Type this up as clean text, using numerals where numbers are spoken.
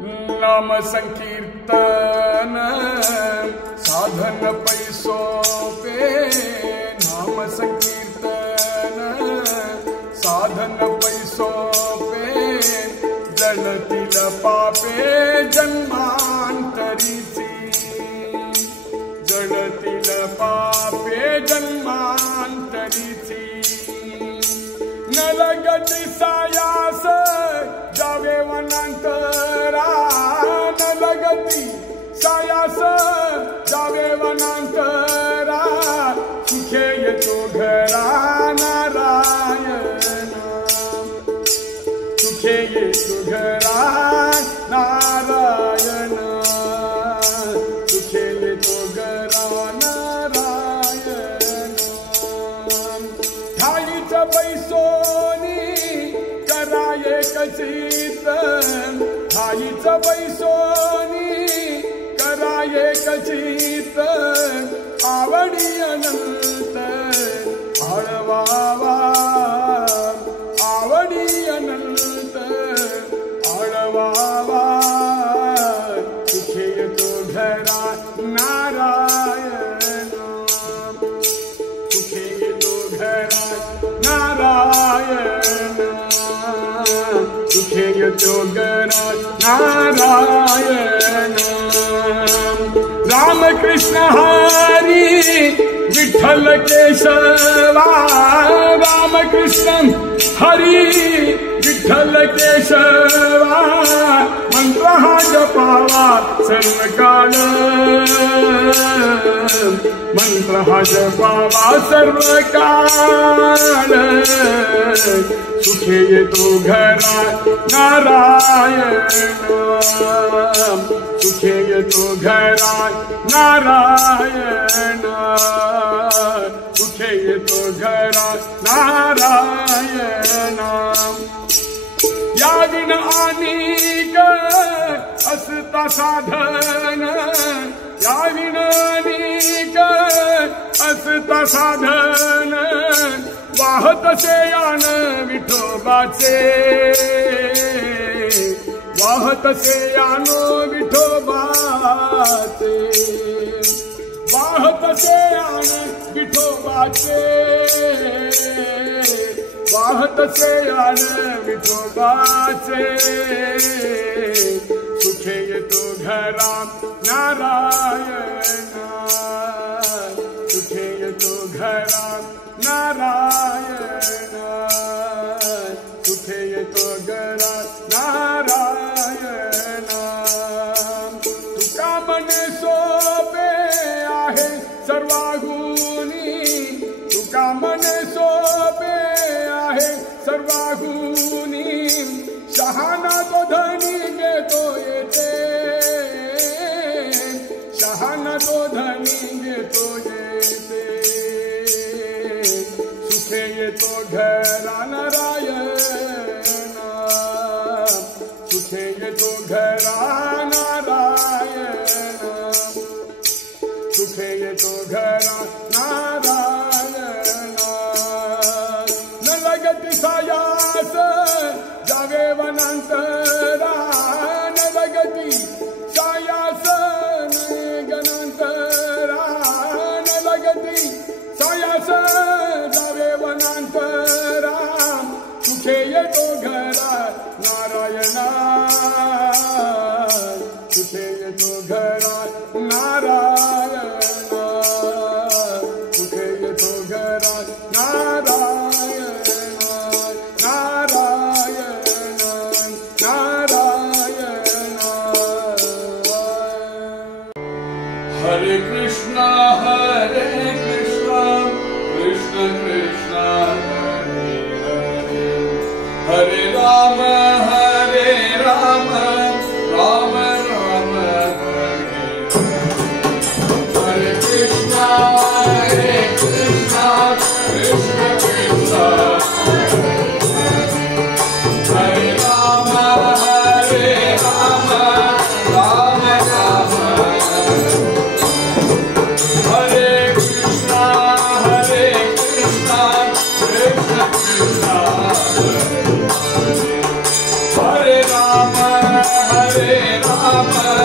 नाम संकीर्तन साधन पैसोपे नाम संकीर्तन साधन पैसोपे जडतील पापे जन्मांतरीची जडतील पापे जन्मांतरीची न लगती सायास जावे वनांतरा न लगती सायास जावे वनांतरा सुखे येतो घरा नारायण सुखे येतो घरा नारायण सुखे येतो घरा नारायण थाळीच्या पैसोनी करा एक चित थाळीच्या पैसोनी करा एक चित आवडी अनंत आळवावा आवडी अनंत आळवावा सुखे येतो घरा नारायण सुखे येतो घरा नारायण सुखे येतो घरा नारायण राम कृष्ण हरी विठ्ठल केशवा राम कृष्ण हरी विठ्ठल केशवा मंत्र हा जपावा सर्व काळ मंत्र हा जपावा सर्व काळ सुखे येतो घरा नारायण सुखे येतो घरा नारायण सुखे येतो घरा नारायण या विन अनेक असता साधन या विन अनेक असता साधन वाहत से यान विठोबाचे वाहत से यानो विठोबाचे वाहत से यान विठोबाचे वाहत से यान विठोबाचे सुखे येतो घरा नारायण सुखे येतो घरा नारायण सुखे येतो घरा नारायण तुका मन सोपे आहे सर्वागुणी तुका मन सोपे आहे सर्वागुणी शहाणा तो धनी घेतो येते शहाणा तो धनी घेतो येते सुखे येतो घरा नारायण सुखे येतो घरा नारायण सुखे येतो घरा नारायण न लगती सायास जावे वनांतरा न लगती सायास गणांतरा न लगती सायास जावे वनांतरा सुखे येतो घरा नारायण सुखे येतो घरा नारायण सुखे येतो घरा नारायण नारायण नारायण हरे कृष्ण कृष्ण कृष्ण हरे हरे हरे राम राम राम हरे हरे कृष्ण कृष्ण कृष्ण हरे हरे Krishna